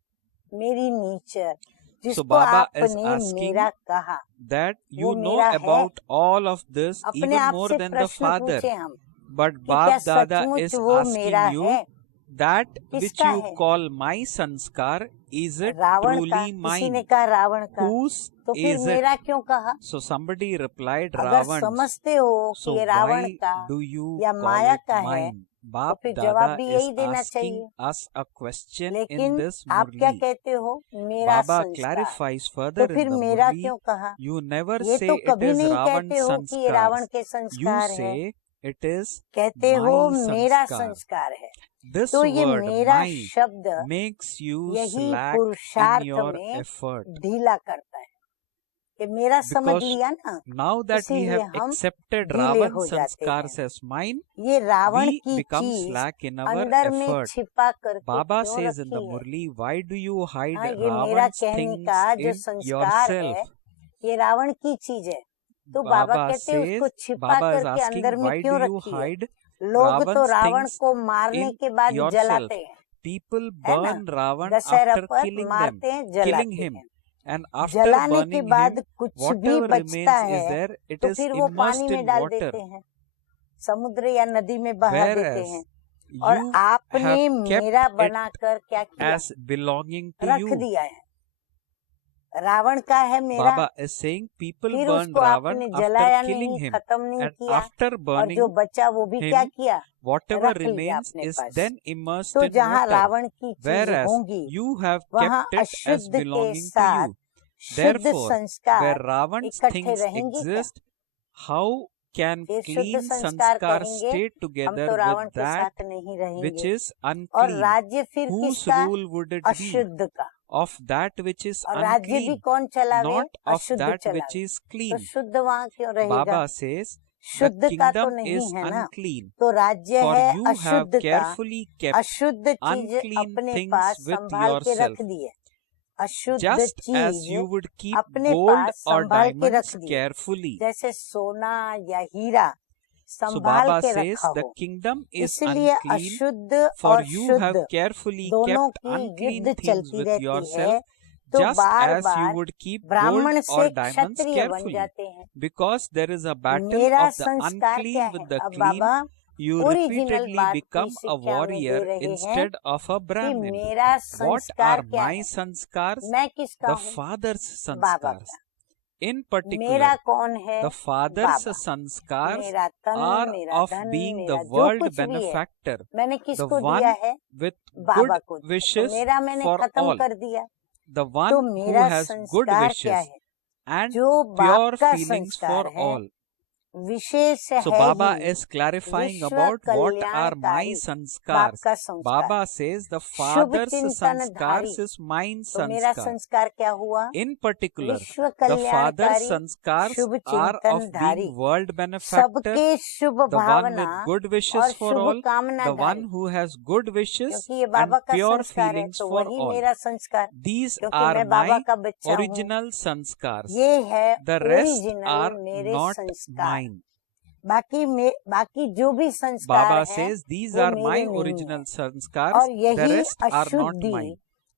मेरी नेचर, So जिसको Baba is आपने asking मेरा कहा, that you वो know मेरा है। about all of this अपने even आप more से than the प्रश्न father. पूछे हम But कि क्या Bab Dada सचमुच is वो मेरा asking you है? that which किसका you है? call my sanskar, is it Ravan का, truly किसी ने mine? कहा रावण का, Whose तो फिर is it? मेरा क्यों कहा? So somebody replied, अगर Ravan's. समझते हो So कि ये रावण why का do you या call माया it का है, mine? तो Bab फिर जवाब Dada भी is यही देना asking चाहिए। us a question in लेकिन this आप क्या Murli. कहते हो? मेरा Baba संस्कार। clarifies तो further फिर in the मेरा Murli. क्यों कहा? You never ये say तो it कभी is नहीं कहते Ravan's हो कि ये रावण sanskars. के You संस्कार है, say it is कहते हो my मेरा sanskar. संस्कार है। This तो ये word मेरा my शब्द makes you यही slack in पुरुषार्थ your में effort. ढीला करता है कि मेरा समझ Because लिया ना, now that we इसीलिए have हम accepted ढीले हो Ravan's जाते हैं। sanskars as mine, ये रावण we की become चीज slack in our अंदर में effort. छिपा करके Baba क्यों says in the रखी है? Murli, why do you hide हाँ, ये मेरा Ravan's कहने things का जो in संस्कार है, yourself? ये रावण की चीज है। तो बाबा Baba कहते हैं उसको says, छिपा Baba is करके asking, अंदर में why क्यों do you रखी है? hide लोग तो Ravan's रावण things को मारने in के बाद yourself? जलाते हैं, People है ना? burn Ravan दशहरा after पर killing them, मारते हैं, killing जलाते him. हैं। And after जलाने के burning बाद him, कुछ भी whatever बचता remains is है there, it तो is फिर वो immersed पानी में in डाल water. देते हैं, समुद्र या नदी में बहा देते Whereas हैं। और you आपने have kept मेरा it बनाकर क्या किया? as belonging to रख you. दिया है। रावण का है मेरा, Baba is saying people फिर burn उसको Ravan आपने after जलाया killing नहीं, him, खत्म नहीं and किया, after और burning जो बचा वो भी him, क्या किया? whatever रख लिया remains अपने is पास। then immersed तो in जहाँ water. रावण की चीज Whereas होंगी you have वहाँ kept it as अशुद्ध के belonging to साथ you. शुद्ध Therefore, where संस्कार Ravan's इकट्ठे things रहेंगे क्या? exist, how can ये शुद्ध clean संस्कार sanskar कहेंगे, stay हम together तो रावण with के that साथ नहीं which रहेंगे। is और unclean? राज्य फिर Whose किसका? rule would it be? अशुद्ध का। Of that which is और राज्य भी unclean, कौन चलावे? not of अशुद्ध that which चलावे। is तो clean. शुद्ध वहाँ क्यों रहेगा? Baba says the शुद्ध का तो kingdom नहीं is है ना, unclean, तो राज्य for है you have अशुद्ध का। carefully kept अशुद्ध चीज unclean अपने things पास with संभाल के yourself, रख दी है। अशुद्ध just as चीज you would keep अपने gold पास or संभाल के diamonds रख दी है, carefully. जैसे सोना या हीरा So संभाल Baba के says रखा the हो। kingdom is इसलिए unclean, अशुद्ध for और you have शुद्ध carefully दोनों kept की unclean युद्ध things चलती with रहती yourself, है, तो just bar as you bar would keep gold ब्राह्मण or से diamonds क्षत्रिय बन carefully. जाते हैं। Because there is a battle मेरा of the संस्कार unclean क्या with है? the अब clean, Baba you original repeatedly बात की become a शिक्षा में दे warrior रहे हैं instead of a कि Brahmin. मेरा What संस्कार are क्या my है? sanskars? मैं किसका The हूँ? father's बाबा sanskars. का। In मेरा particular, कौन है? the father's Baba. sanskars मेरा तन, are मेरा of धन, being मेरा the जो world कुछ भी है, benefactor, मैंने the किसको one दिया है? with बाबा good को दिया। तो wishes मेरा मैंने for खत्म all, कर दिया। the तो one who मेरा has good संस्कार क्या wishes है? and जो pure बाप का feelings for संस्कार है, all. विशेष So है Baba ही is clarifying विश्व about what are my कल्याणकारी बाप sanskars. का संस्कार। Baba says the Shubh father's चिंतन sanskars धारी। is mine तो मेरा sanskar. संस्कार क्या हुआ? In particular, विश्व the father's कल्याणकारी sanskars शुभ are चिंतन of धारी, being world benefactor, सबके शुभ the one Bhavna with good और wishes for शुभ all, कामना the one धारी। who has good wishes क्योंकि ये and बाबा का pure संस्कार है, feelings तो for वही all. मेरा संस्कार। These क्योंकि are मैं बाबा my का बच्चा हूँ, original sanskars. ये है The rest ओरिजिनल are मेरे not संस्कार। mine. बाकी जो भी संस्कार Baba हैं says these वो are मेरे my नहीं original है। sanskars. और The यही rest are not अशुद्धि mine.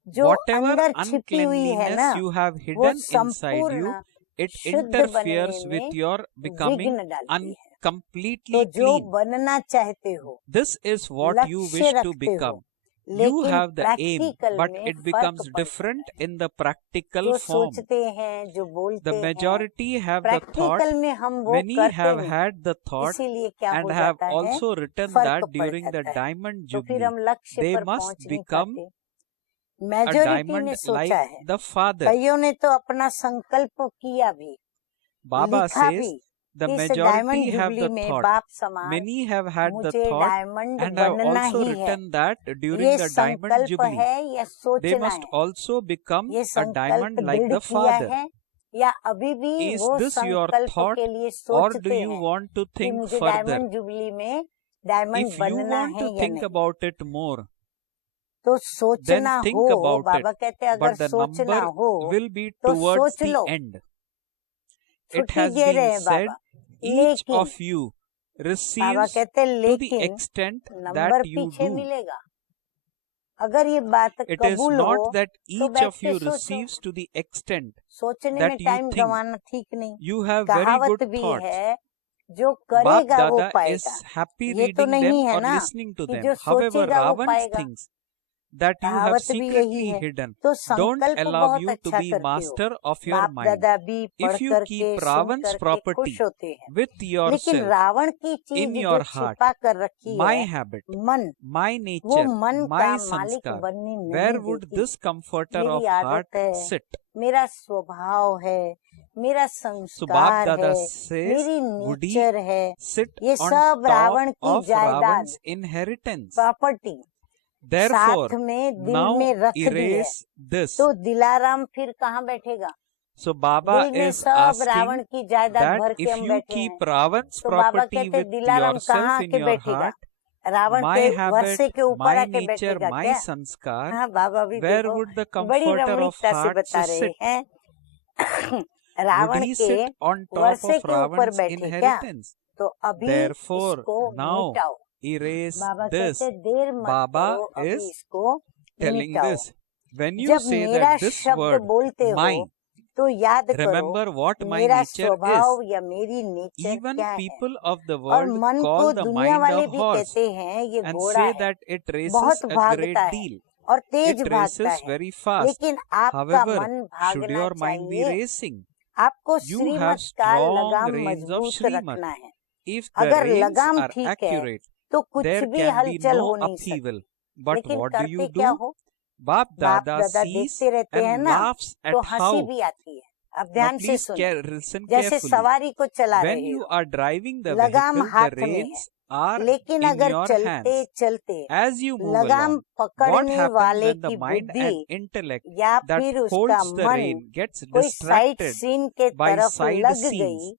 जो Whatever अंदर छिपी हुई है uncleanliness ना, you have वो hidden inside you, संपूर्ण it शुद्ध बनने interferes with में your becoming विघ्न डालती है। तो completely जो clean. बनना चाहते हो, This is what you लक्ष्य wish to रखते हो, become. You लेकिन have the aim, practical but में it फर्क becomes पड़ different जाता है। in the practical जो form. सोचते हैं, जो बोलते The हैं, majority have the thought, practical में हम वो many करते have नहीं, had the thought, इसीलिए क्या and हो have जाता है, also written फर्क that पड़ during the जाता है। Diamond तो फिर Jubilee, हम लक्ष्य they पर must पहुंच नहीं become पाते। a मेजॉरिटी ने diamond सोचा like है, the Father. कईयों ने तो अपना संकल्प किया भी, Baba लिखा says भी, the इस majority diamond have jubilee the में thought. बाप समान Many have had the मुझे thought डायमंड and have बनना also ही है। written that during ये the Diamond संकल्प Jubilee, है या they सोचना must है? also become ये a संकल्प diamond like दृढ़ the किया Father. है या अभी भी Is वो this your संकल्प thought, के लिए or do सोचते you हैं want to कि think मुझे further? डायमंड जुबली में डायमंड If you बनना want है to या think नहीं? about it more, तो then सोचना think हो, about it. बाबा कहते हैं अगर But the सोचना number हो will be तो towards सोच the लो। end. It छुट्टी has दे रहे been हैं said, बाबा, each लेकिन of you बाबा receives कहते हैं to the लेकिन extent नंबर that you पीछे do. मिलेगा। अगर ये बात It is कबूल हो not that तो each बैठ of के you सोचो। receives to the extent सोचने में that you टाइम think. गंवाना ठीक नहीं। You have very कहावत good भी thoughts. है, जो Bap करेगा वो Dada is पाएगा। happy ये तो reading them नहीं है or ना listening to कि them. जो However, सोचेगा वो Ravan's पाएगा। things that you have कहावत भी यही secretly है। hidden तो don't संकल्प allow बहुत you to अच्छा be करते हो। master of your बाप mind. दादा भी पढ़ If you करके keep सुन Ravan's करके property खुश होते हैं, with लेकिन yourself, रावण की in चीज जो your heart, छिपा कर रखी my है, habit, मन, my वो nature, मन my का मालिक sanskar, बनने where नहीं would देती। this comforter मेरी of आदत heart है, sit? मेरा स्वभाव है, मेरा So Bap संस्कार Dada है, says, मेरी would he नेचर है, sit ये on सब top रावण की of जायदाद, Ravan's inheritance? प्रॉपर्टी Therefore, साथ में दिल now में रख दी है। erase this. तो दिलाराम फिर कहाँ बैठेगा? So Baba दिल में is सब रावण asking की जायदाद that भर के if हम you बैठे keep हैं, Ravan's तो बाबा property कहते with दिलाराम कहाँ yourself in आके your बैठेगा? heart, रावण my के habit, वर्षे के ऊपर my आके nature, बैठेगा my क्या? sanskar, हाँ बाबा भी where देखो would the बड़ी comforter of रमणीकता से hearts बता रहे sit? हैं। Would रावण he के sit on top वर्षे of के ऊपर Ravan's बैठे क्या? inheritance? तो अभी Therefore, इसको now मिटाओ। erase Baba this. कहते देर मत Baba करो, अभी is इसको telling मिटाओ। this. When you जब say मेरा that this शब्द word, बोलते हो my, तो याद करो remember what my मेरा nature स्वभाव is. या मेरी नेचर Even क्या है। people of the और world मन को call the दुनिया mind वाले a भी horse कहते हैं ये and घोड़ा say है, that it races बहुत a भागता great है deal. और तेज It भागता races है, very fast. लेकिन आपका However, मन should भागना your mind be चाहिए। racing? आपको You श्रीमत have का strong लगाम reins of मजबूत Shrimat. रखना है। If the अगर reins लगाम are ठीक है accurate, तो कुछ there भी can be हलचल हो no नहीं सकती। upheaval. But लेकिन what do करते you क्या do? हो? Bap बाप Dada दादा sees देखते रहते हैं and ना, laughs तो at हंसी how. भी आती है। अब Now ध्यान से please सुनो, listen जैसे carefully. सवारी को चला When रहे you हो, are driving the लगाम vehicle, the हाथ में है, reins are लेकिन in अगर your चलते hands. चलते As you move लगाम along, what पकड़ने happens वाले when the की mind बुद्धि and intellect या that फिर उसका holds the मन rein gets कोई साइट distracted सीन के by तरफ side लग scenes? गई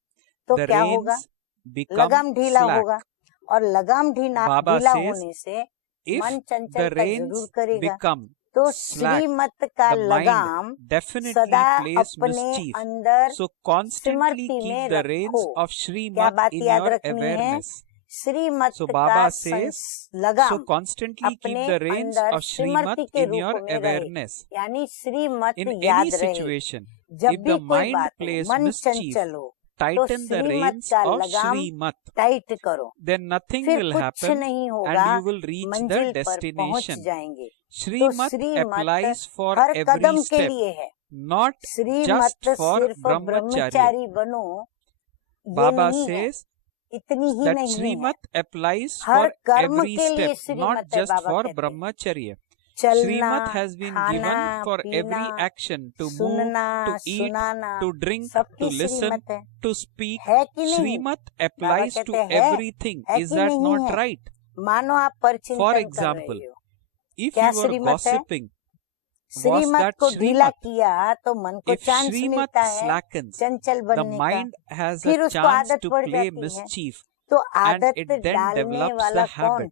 तो The क्या होगा? reins become लगाम ढीला slack. होगा, और लगाम ढीला Baba ढीला says, होने से if मन the चंचलता जरूर reins करेगा। become तो slack, श्रीमत का the mind लगाम definitely सदा plays अपने mischief. अंदर So constantly स्मृति keep में the reins रखो। of क्या Srimat बात in याद your रखनी है? awareness. श्रीमत So का Baba says, so लगाम constantly keep अपने the reins अंदर of Srimat स्मृति के in रूप your में रहे, awareness. यानी श्रीमत In any याद रहे। situation, जब if भी the कोई mind बात हो, plays मन mischief, चंचल हो, तो tighten the श्रीमत reins का of लगाम Srimat. टाइट करो, Then nothing फिर will कुछ happen नहीं and होगा, you will reach the मंजिल पर पहुंच destination. जाएंगे। तो Srimat Shrimad applies for her every कदम के step, लिए है। not श्रीमत just for सिर्फ brahmacharya. ब्रह्मचारी बनो ये Baba नहीं है, says इतनी ही that नहीं है। Srimat applies हर for कर्म every के लिए step, श्रीमत not है, just बाबा for कहते हैं। brahmacharya. चलना, Srimat has been खाना, given for पीना, every action, to move, सुनना, to eat, सुनाना, to drink, सबकी to listen, श्रीमत है। to speak. है कि नहीं? Srimat बाबा applies to कहते हैं, everything. है Is कि that नहीं not है? right? मानो आप पर For चिंतन कर example, रहे हो। if क्या you were श्रीमत है? gossiping, was श्रीमत that को ढीला Srimat? किया तो मन को If चांस Srimat मिलता है slackens, चंचल the बनने का, mind has फिर a उसको chance आदत to पड़ play जाती है। mischief, तो and आदत it then डालने develops वाला the कौन? habit.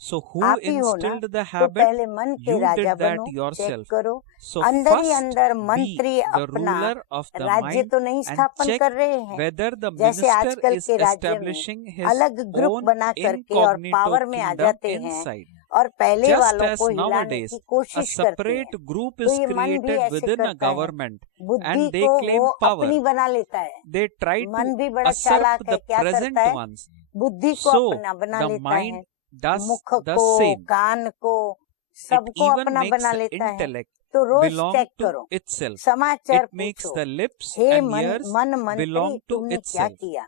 So who आप ही हो ना? instilled the तो habit? पहले मन के You राजा did that बनो, चेक yourself. करो। So अंदर ही first अंदर be मंत्री the अपना ruler of the राज्य mind तो नहीं and स्थापन check कर रहे हैं। whether the जैसे minister आजकल is के राज्य में establishing his अलग ग्रुप own बना करके और incognito पावर में आ kingdom जाते हैं inside. और पहले Just वालों as को हिलाने nowadays की a कोशिश करते हैं। separate group तो is ये मन भी created ऐसे within a करता है, government बुद्धि and they को claim वो power. अपनी बना लेता है। They try मन to भी बड़ा usurp चालाक है, the क्या present करता है? ones. बुद्धि को So अपना बना the लेता है, mind does मुख the को, same. कान को, It सबको even अपना makes बना the लेता है। intellect तो रोज belong चेक to करो, itself. समाचार It makes पूछो, the lips हे and मन ears मन मंत्री belong to तुमने क्या itself. किया?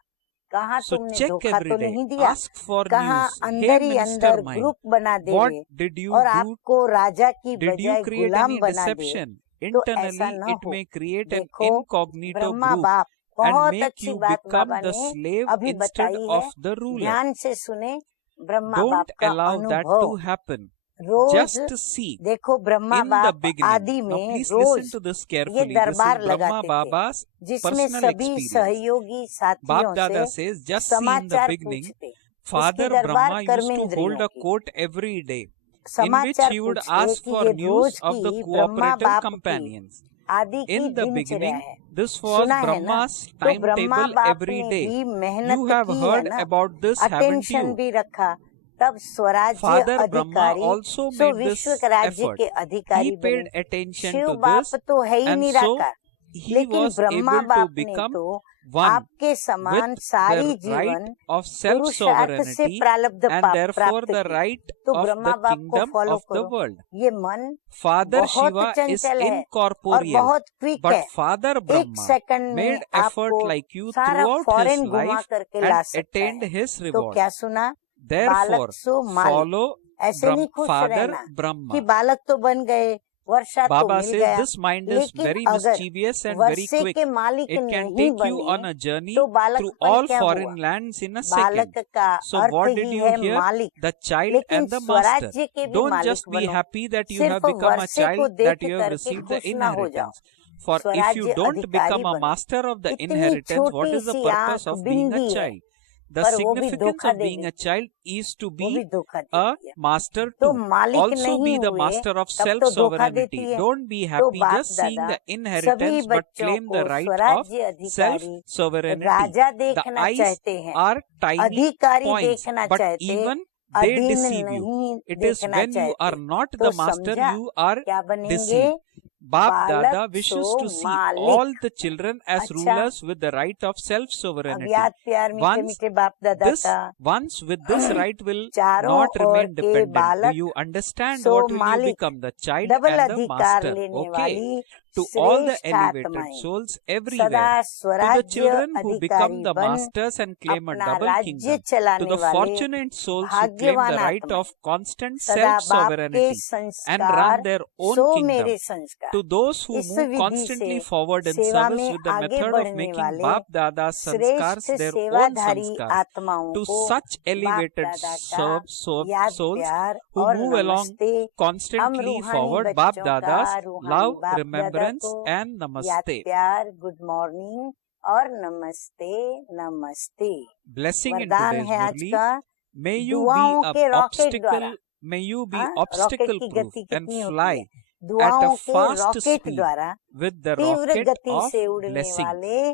कहाँ So तुमने check धोखा every तो day. नहीं दिया? Ask for कहाँ news. Hey अंदर ही minister अंदर mind, ग्रुप बना what देवे did you और do? आपको राजा की Did you बजाय create गुलाम any बना दे? deception? तो ऐसा Internally, न it हो। may create an देखो, incognito ब्रह्मा group बाप and बहुत make अच्छी you बात become बाबा the ने slave अभी instead बताई है, of the ruler. ध्यान से सुने ब्रह्मा Don't बाप का allow that अनुभव। to happen. Rose Just see. देखो ब्रह्मा In the बाप beginning, आदि now में please rose listen to this ये carefully. This is दरबार Brahma लगाते थे, Baba's जिसमें personal सभी experience. सहयोगी साथियों Bap से Dada says, just see in the समाचार beginning, पूछते। इसकी Father दरबार Brahma used to कर्मेंद्रियों hold a की court every day, in which समाचार he would पूछते ask कि for ये news रोज of the की ब्रह्मा cooperative बाप की companions. आदि की In the दिनचर्या beginning, है। this was सुना है ना? Brahma's तो ब्रह्मा timetable बाप every ने day. भी You मेहनत have की है heard ना, about this, haven't attention you? भी रखा, तब स्वराज्य Father Brahma अधिकारी also सो made विश्व this के राज्य effort. के He अधिकारी paid बने। attention शिव to बाप this, तो है ही and so निराकार, he लेकिन was ब्रह्मा able to बाप ने become तो one आपके समान with सारी the right जीवन of पुरुषार्थ से self-sovereignty प्रारब्ध and therefore प्राप्त the की। right तो of ब्रह्मा the बाप को kingdom फॉलो of the करो। world. ये मन Father बहुत Shiva is चंचल है और incorporeal, बहुत क्विक but है, Father एक Brahma सेकंड में made effort आपको like you सारा throughout his फॉरेन घुमा life करके ला and सकता attained है। his तो reward. क्या सुना? Therefore, बालक सो मालिक। follow ऐसे नहीं खुश Father रहना कि Brahma. बालक तो बन गए, वर्षा तो Baba मिल says गया, this mind is लेकिन very अगर mischievous and very वर्षे quick. के मालिक It can नहीं take you on बने a journey तो through बालकपन all क्या foreign हुआ? lands in a बालक second. का So earth what did he you है hear? मालिक, The child लेकिन and the master. स्वराज्य के भी Don't मालिक just be बनो। happy that you have सिर्फ become a वर्षे को child, देख that you have करके received the खुश ना हो जाओ। inheritance. For if स्वराज्य you don't अधिकारी become a बनो। master of the इतनी inheritance, what छोटी is the सी purpose आंख of being a बिंदी है, child? The पर वो भी significance धोखा of दे being a देती, child is to वो be भी धोखा a देती है। master तो too. मालिक Also be नहीं the हुए master of तब तो धोखा देती self-sovereignty. है। Don't be तो happy बाप just seeing दादा the सभी inheritance but बच्चों claim को the right of स्वराज्य अधिकारी self-sovereignty. राजा The देखना eyes चाहते हैं, are tiny अधिकारी points, देखना but चाहते, even they अधीन deceive you. नहीं It is देखना when you are चाहते। not तो the master, समझा you are क्या बनेंगे? deceived. Bap Dada बालक wishes सो to see मालिक। all the children as अच्छा, rulers with the right of अब self-sovereignty. याद प्यार मीठे Once मीठे बाप दादा का once with this right will चारों not ओर remain के dependent. Do बालक you understand so what will you मालिक, become? The child double and the अधिकार master. लेने Okay. वाली To all the श्रेष्ठ elevated आत्माएं souls सदा everywhere. To the स्वराज्य children who become अधिकारी the बन masters and claim a अपना double राज्य kingdom. To चलाने the वाले fortunate souls who claim भाग्यवान the right आत्माएं of constant सदा बाप के self-sovereignty and run संस्कार their own सो kingdom. मेरे संस्कार, To those who इस move विधि constantly से forward in सेवा service में with the आगे method of बढ़ने making वाले Bap Dada sanskars श्रेष्ठ their own सेवाधारी sanskars. आत्माओं To को such बाप elevated दादा का याद souls प्यार who और move along नमस्ते। हम constantly रूहानी forward, Bap बच्चों का Dada's रूहानी love, बाप दादा remembrance को and याद namaste. प्यार, गुड मॉर्निंग, और नमस्ते नमस्ते। Blessing in वरदान today's है आज Murli. का, May you दुआओं be के a रॉकेट द्वारा। obstacle. May you be हाँ, रॉकेट obstacle की proof गति and कितनी होती fly है? at दुआओं a के fast रॉकेट speed द्वारा with the तीव्र rocket गति of से उड़ने blessing. वाले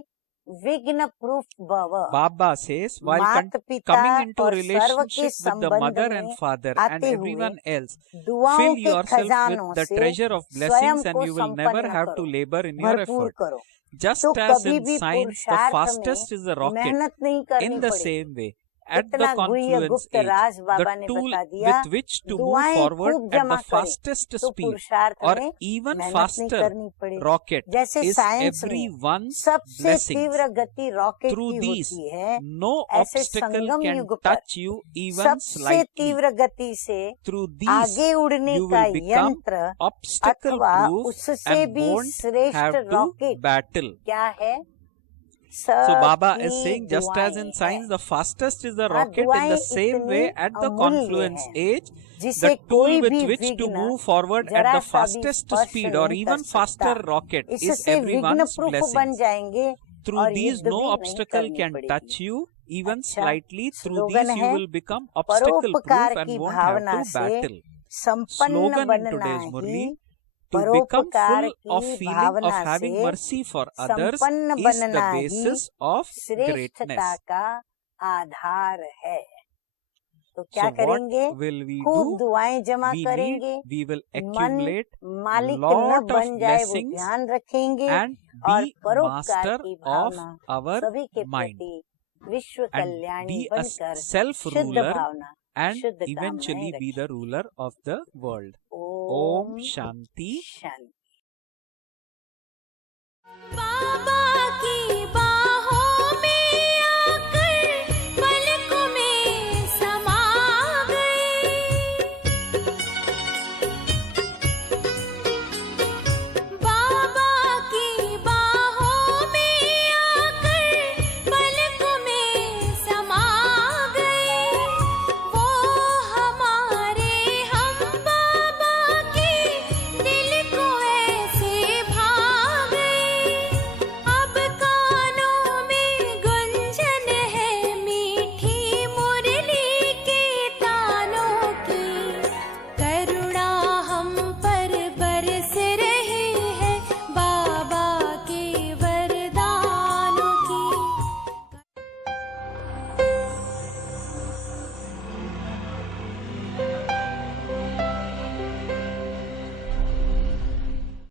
विघ्न प्रूफ भव। Baba says, while माता पिता coming into और सर्व के relationship with the संबंध mother में and father and आते हुए everyone else, दुआओं fill के yourself with खजानों the से treasure of स्वयं blessings and को you will never संपन्न have to करो, labor in your भरपूर effort. करो। Just तो as कभी in भी science the पुरुषार्थ fastest में is a rocket, मेहनत नहीं करनी in the पड़ेगी। same way, at the इतना गुह्य confluence गुप्त age, राज the बाबा ने tool बता दिया। with which to move दुआएं forward खूब at जमा the करें fastest तो speed पुरुषार्थ or में even मेहनत नहीं faster करनी पड़ेगी। rocket जैसे is साइंस में everyone's सबसे blessings. तीव्र गति रॉकेट Through की these, होती है, no ऐसे obstacle संगम can युग पर touch you even सबसे slightly. तीव्र गति से Through these, आगे उड़ने you का will become यंत्र obstacle अथवा proof उससे and भी won't श्रेष्ठ have to रॉकेट battle. क्या है? So Baba is सबकी saying, just as in दुआएं science है। the fastest is the हाँ, rocket, in दुआएं the same इतनी way at the अमूल्य confluence है age, जिसे the tool कोई with भी which to विघ्न move forward at जरा the सा भी fastest स्पर्श speed or नहीं even कर सकता। faster rocket is इससे विघ्न everyone's प्रूफ बन blessings. जाएंगे Through और these, युद्ध no भी नहीं obstacle करनी can पड़ेगी। touch you even अच्छा, slightly. Through slogan these, you है, will become obstacle proof परोपकार and की won't have भावना to से battle. संपन्न Slogan in बनना today's he Murli, to become परोपकार full of की feeling of भावना having से mercy for others संपन्न is the बनना ही basis of श्रेष्ठता greatness. का आधार है। तो क्या So what करेंगे? will we खूब do? दुआएं जमा करेंगे। We will मन accumulate मालिक न lot of बन जाए वो blessings ध्यान रखेंगे and और be परोपकार master की of भावना our सभी के mind प्रति विश्व and कल्याणी be a बनकर शुद्ध self-ruler भावना and शुद्ध eventually कामनाएं be रखें। the ruler of the world. Om Om Shanti. Shanti.